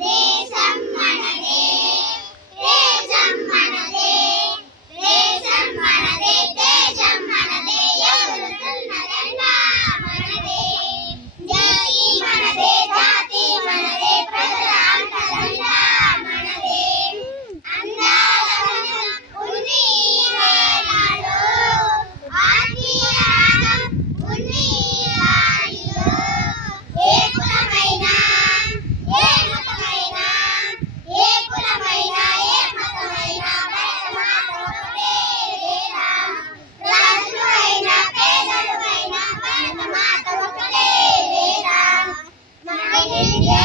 దేశం మనదే దేశం మనదే దేశం మనదే దేశం మనదే ఎగురుతున్న జెండా మనదే జాతి మనదే జాతి మనదే ప్రజల అండదండ మనదే అందాల వనం ఉంది ఈ వేళలో ఆత్మీయ రాగం ఉంది ఈ వారిలో ఏ కులమైనా ఏ మతమైనా ఏ కులమైనా ఏ మతమైనా భరతమాత ఒకటే లేదా రాజులు అయినా పేదలు అయినా భరతమాత ఒకటే లేదా మన ఇండియా